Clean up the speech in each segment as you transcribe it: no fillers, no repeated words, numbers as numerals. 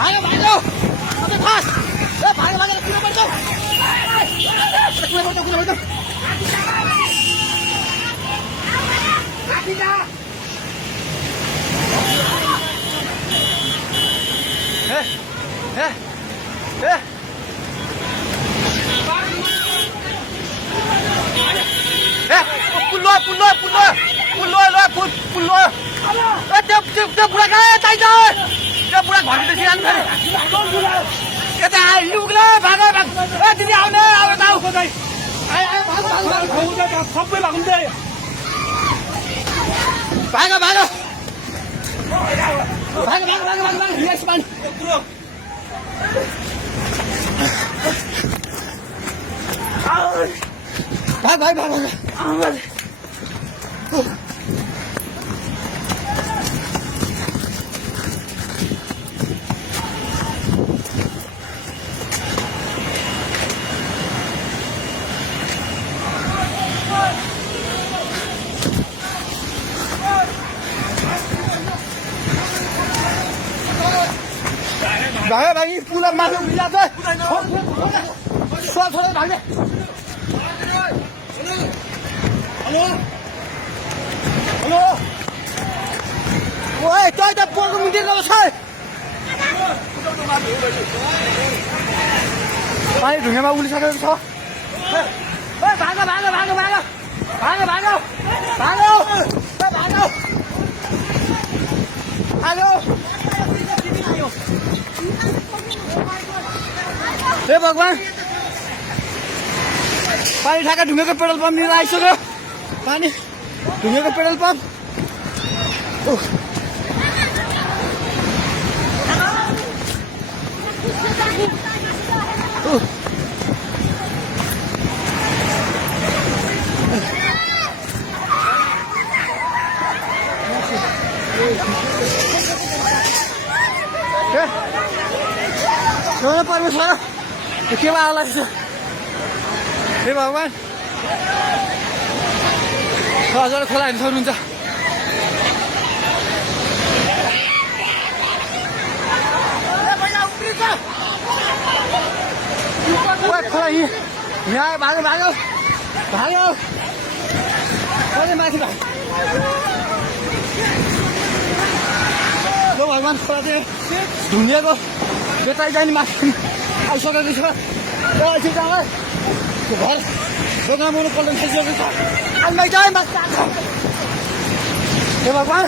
भागो भागो अबे फास ए भागो भागो किन पर्छ किन पर्छ आकिजा ए पुल्लो त्यो बुढा कहाँ चाहिन्छ त्यो बुढा घरभित्र सिरानु फेरि यता लुग्ला भाग ए दिदी आउने अब जाऊ सबै भाग भाग यस मान भाग भागी पुला माथि मिला छ छोडे भाग्ने हेलो ओए तै त पोको मिटिङ गर्छ पानी ढुङ्गामा उलिसकेको छ भागो हेलो हे भगवान पानी ठाका ढुङ्गेको पेट्रोल पम्प लिएर आइसक्यो पानी ढुङ्गेको पेट्रोल पम्प परमेश्वर के आला हे भगवान हजुर खोला हेर्नु सक्नुहुन्छ खोला यहाँ भाग्यो माथि भगवान खोला चाहिँ ढुङ्गेको बेताइ जाने माथि आइसकेको छ एकछिन घर दोकान बनाउनु पल्ट खाइसकेको छ आइमाइ जाए माथि हे भगवान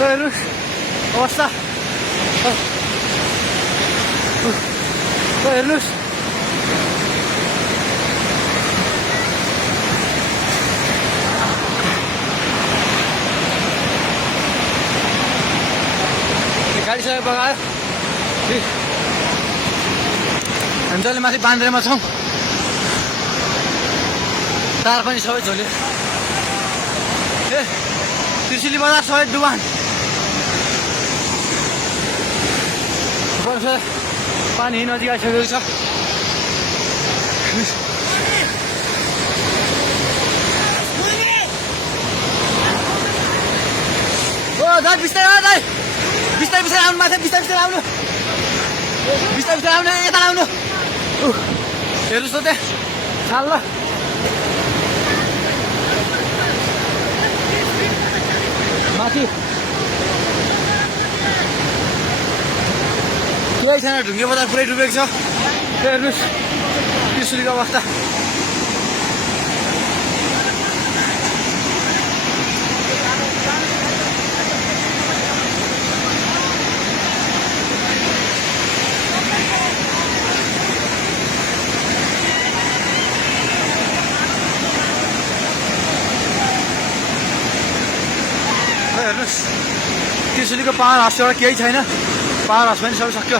हेर्नुहोस् अवस्था हेर्नुहोस् गाडी सबै बगायो हामी जहिले माथि बान्द्रेमा छौँ तार पनि सबै झोल्यो ए त्रिशुली बजार सबै डुबान पानी नजिक आइसकेको छ ओ दाइ बिस्तारै आउनु माथि बिस्तारै आउनु यता आउनु हेर्नुहोस् त त्यहाँ छाल ल माथि पुरै छैन ढुङ्गे बजार पुरै डुबेको छ हेर्नुहोस् त्रिशुलीको अवस्था हेर्नुहोस् त्रिशुलीको पावर हाउसबाट केही छैन पावर हाउस पनि सबै सक्यो